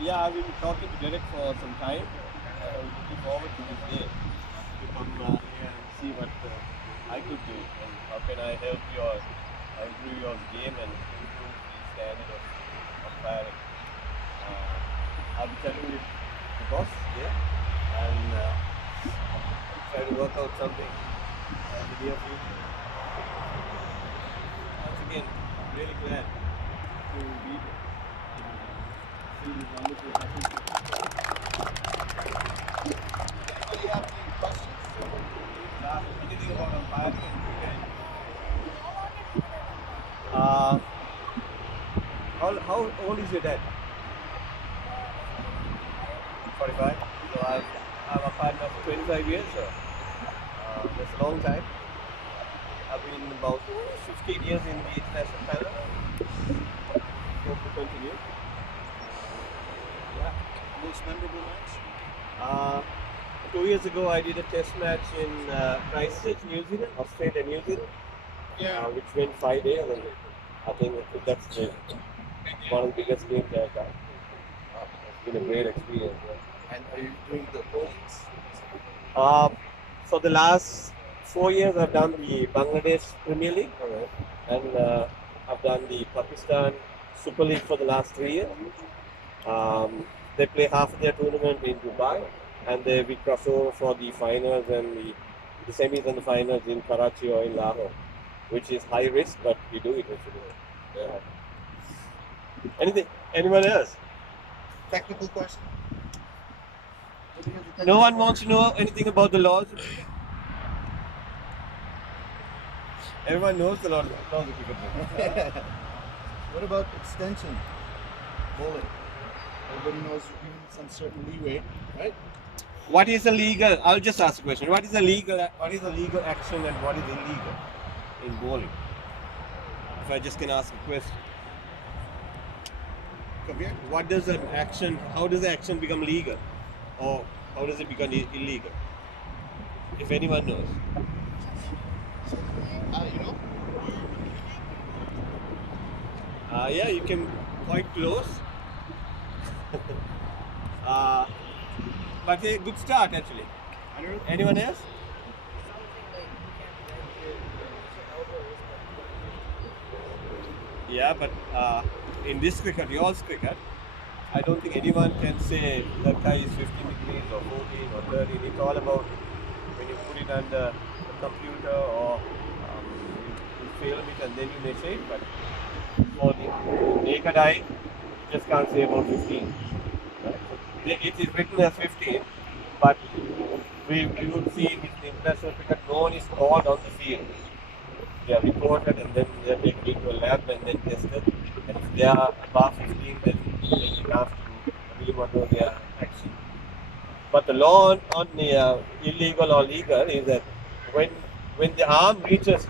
Yeah, I've been talking to Derek for some time. I'm looking forward to this day to come here and see what I could do and how can I help your improve your game and improve the standard of umpiring. I'll be chatting with the boss here and try to work out something in the near future. Once again, really glad to be here and see this wonderful happy. Anybody have any questions? Anything about umpiring and cricket? Uh, how old is your dad? 45. So I've umpired now for 25 years. So that's a long time. I've been about 15 years in the international panel. Hope to continue. Yeah. Most memorable match? 2 years ago, I did a test match in Christchurch, New Zealand, Australia, New Zealand, which went 5 days, and I think that's one of the biggest games I've done. It's been a great experience. Yeah. And are you doing the polls? So the last 4 years, I've done the Bangladesh Premier League, and I've done the Pakistan Super League for the last 3 years. They play half of their tournament in Dubai, and we cross over for the finals and the semis and the finals in Karachi or in Lahore, which is high risk, but we do it. Yeah. Anyone else? Technical question? No one wants to know anything about the laws? Everyone knows the laws of cricket. What about extension? Bowling. Everybody knows you're given some certain leeway, right? What is a legal? I'll just ask a question. What is a legal action and what is illegal in bowling? If I just can ask a question. Come here. What does an action? How does the action become legal, or how does it become illegal? If anyone knows. You know? Yeah, you came quite close. But a good start actually. Anyone else? Yeah, but in this cricket, yours cricket, I don't think anyone can say that guy is 15 degrees or 14 or 13. It's all about when you put it under the computer or you film it and then you measure it. But for the naked eye, you just can't say about 15. Right? So it is written as 15, but we would see in international cricket, no one is called on the field. They are reported and then they are taken into a lab and then tested. And if they are above 15, then you have to really want to know their action. But the law on the illegal or legal is that when the arm reaches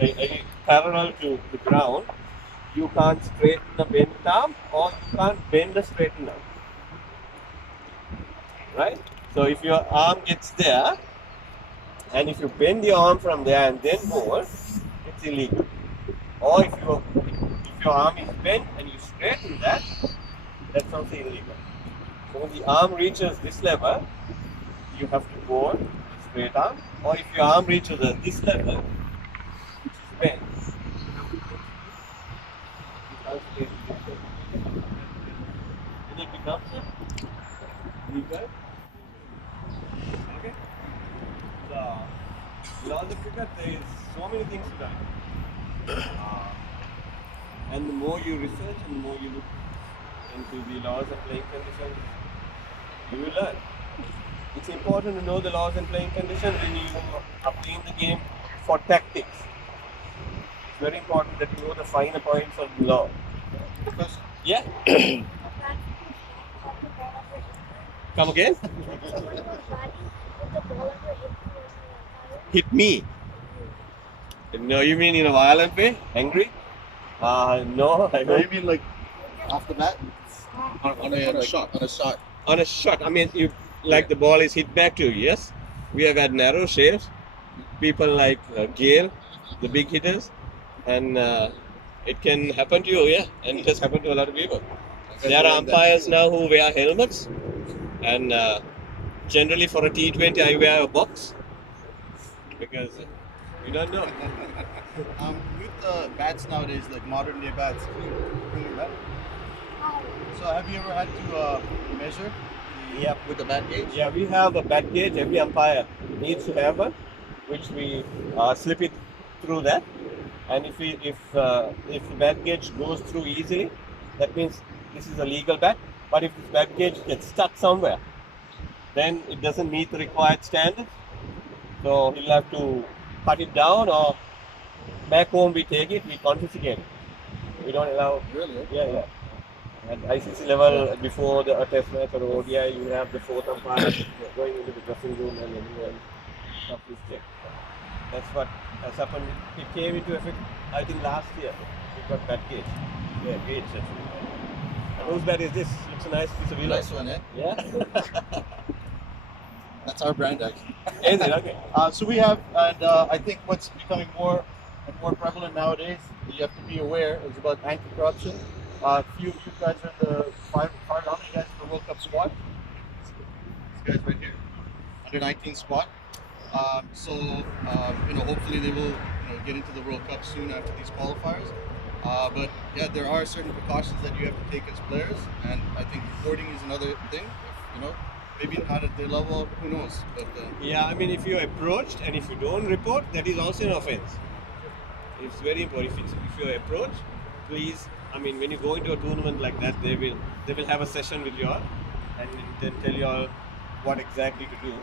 a parallel to the ground, you can't straighten the bent arm or you can't bend the straightened arm. Right? So if your arm gets there, and if you bend your arm from there and then bowl, it's illegal. Or if your arm is bent and you straighten that, that's also illegal. So when the arm reaches this level, you have to bowl straight arm. Or if your arm reaches this level, which is bent, you can't straighten this level. Then it becomes illegal. Okay? So, laws of cricket, there is so many things to learn. And the more you research and the more you look into the laws of playing conditions, you will learn. It's important to know the laws and playing conditions when you are playing the game for tactics. It's very important that you know the finer points of the law. Yeah? Come again? Hit me? No, you mean in a violent way? Angry? No, I No, don't. you mean like off the bat? On a shot. On a shot, I mean, the ball is hit back to you, yes? We have had narrow shaves, people like Gale, the big hitters, and it can happen to you, yeah? And it has happened to a lot of people. There are umpires now who wear helmets, and generally for a T20 I wear a box because you don't know. With the bats nowadays, like modern day bats, bring your bat. So have you ever had to measure Yeah, with the bat gauge? yeah, we have a bat gauge. Every umpire needs to have one, which we slip it through that. And if the bat gauge goes through easily, that means this is a legal bat. But if this bat gauge gets stuck somewhere, then it doesn't meet the required standards. So he'll have to cut it down, or back home we take it, we confiscate it. We don't allow. Really? Yeah. At ICC level, before the test match or ODI, you have the fourth umpire going into the dressing room and everyone stuff is checked. That's what has happened. It came into effect, I think, last year. We got bat gauge. Yeah, gauge actually. And whose bat is this? Looks a nice piece of willow. Nice one, eh? Yeah. That's our brand, actually. Is it? Okay. So we have, and I think what's becoming more and more prevalent nowadays, you have to be aware, is about anti-corruption. Few of you guys are in the five how many guys in the World Cup squad? These guys right here, under 19 squad. Hopefully they will get into the World Cup soon after these qualifiers. But yeah, there are certain precautions that you have to take as players, and I think reporting is another thing. Maybe not at their level, who knows? But Yeah, I mean, if you're approached and if you don't report, that is also an offense. It's very important. If you're approached, please. I mean, when you go into a tournament like that, they will have a session with you all, and then tell you all what exactly to do,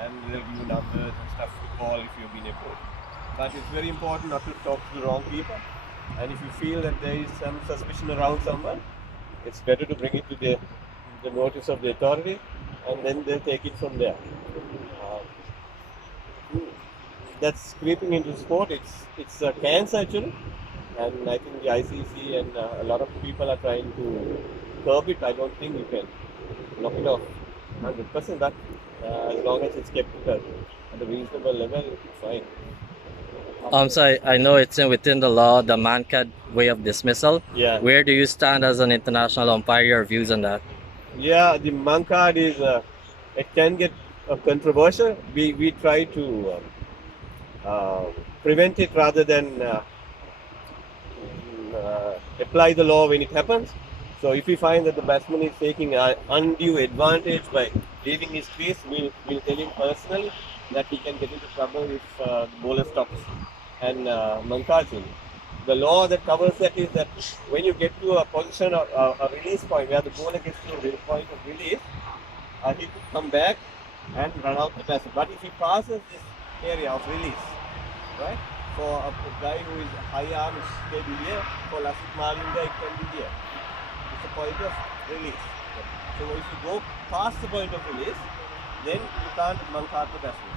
and they'll give you numbers and stuff to call if you've been approached. But it's very important not to talk to the wrong people, and if you feel that there is some suspicion around someone, it's better to bring it to the notice of the authority, and then they'll take it from there. That's creeping into sport. It's a cancer actually, and I think the ICC and a lot of people are trying to curb it. I don't think you can knock it off 100%, but as long as it's kept at a reasonable level, it's fine. So I know it's within the law, the man-card way of dismissal. Yeah. Where do you stand as an international umpire? Your views on that? Yeah, the monk card is it can get controversial. We try to prevent it rather than apply the law when it happens. So if we find that the batsman is taking undue advantage by leaving his crease, we'll tell him personally that he can get into trouble if the bowler stops and mankards him. The law that covers that is that when you get to a position or a release point where the bowler gets to a point of release, he could come back and run out the batsman. But if he passes this area of release, right, for a guy who is high arm, maybe here, for Lasik Malinga, it can be here. It's a point of release. So if you go past the point of release, then you can't mankard the batsman.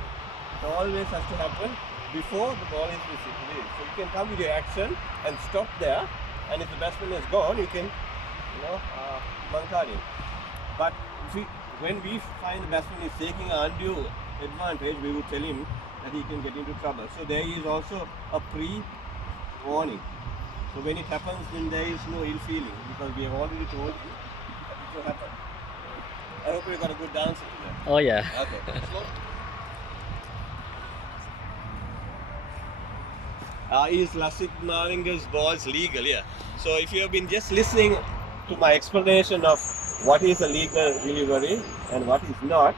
It always has to happen before the ball is released. So you can come with your action and stop there, and if the batsman is gone, you can, mankard him. But when we find the batsman is taking an undue advantage, we would tell him that he can get into trouble. So there is also a pre-warning. So when it happens, then there is no ill feeling because we have already told you that it will happen. I hope you got a good answer to that. Oh yeah. Okay. Is Lasik Malinga's balls legal? Yeah. So if you have been just listening to my explanation of what is a legal delivery and what is not,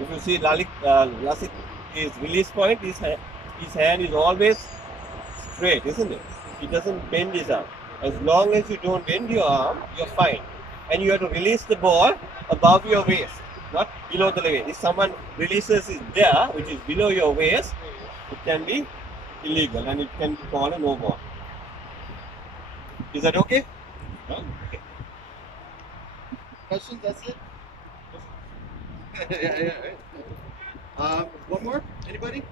if you see Lasik, his release point, his hand is always straight, isn't it? He doesn't bend his arm. As long as you don't bend your arm, you're fine. And you have to release the ball above your waist, not below the waist. If someone releases it there, which is below your waist, it can be illegal and it can be called a no ball. Is that okay? No? Okay. Questions? That's it. yeah. Right. One more? Anybody?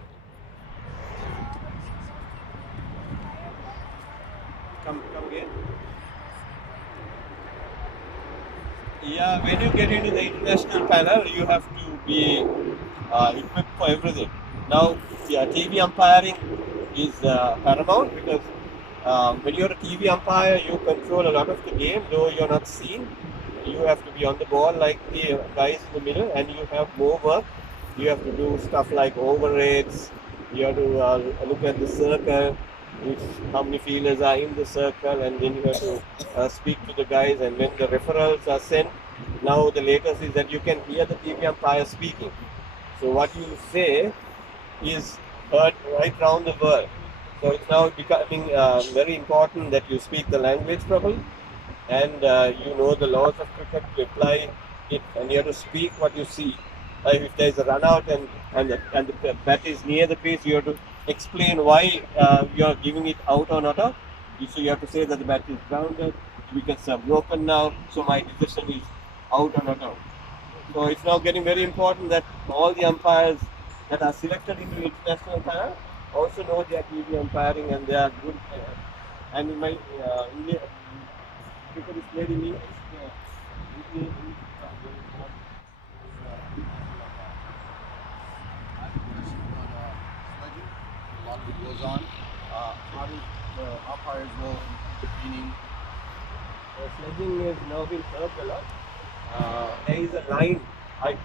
Come again. Yeah, when you get into the international panel, you have to be equipped for everything. Now, TV umpiring is paramount because when you're a TV umpire, you control a lot of the game, though you're not seen. You have to be on the ball like the guys in the middle, and you have more work. You have to do stuff like overrates. You have to look at the circle, which how many fielders are in the circle, and then you have to speak to the guys. And when the referrals are sent, now the latest is that you can hear the TV umpire speaking. So what you say is heard right around the world. So it's now becoming very important that you speak the language properly, and you know the laws of cricket to apply it, and you have to speak what you see. If there's a run out and the bat is near the crease, you have to explain why you're giving it out or not out. So you have to say that the bat is grounded, wickets are broken now, so my decision is out or not out. So it's now getting very important that all the umpires that are selected into international panel also know their TV umpiring and they are good players. And in my India, cricket is played in English. Sledging. A lot of it goes on. How does the umpire's role in intervening? Sledging is now being served a lot. There is a line.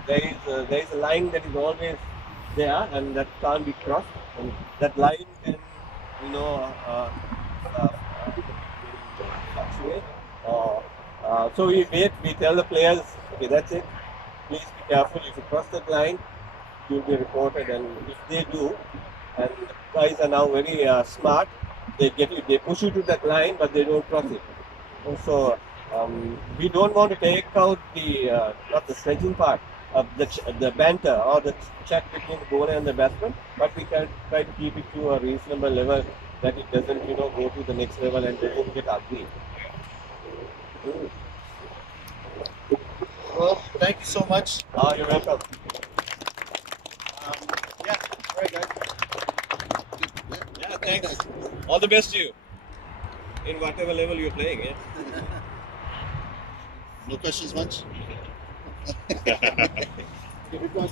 There is a line that is always there and that can't be crossed. And that line can, you know, fluctuate. So we wait. We tell the players, okay, that's it. Please be careful. If you cross that line, you'll be reported. And if they do, and the guys are now very smart, they push you to that line, but they don't cross it. So we don't want to take out the not the sledging part of the banter or the chat between the bowler and the batsman, but we can try to keep it to a reasonable level that it doesn't go to the next level and doesn't get ugly. Well, thank you so much. You're welcome. Yeah, all right, guys. Yeah, thanks. All the best to you in whatever level you're playing. Yeah. No questions much? Because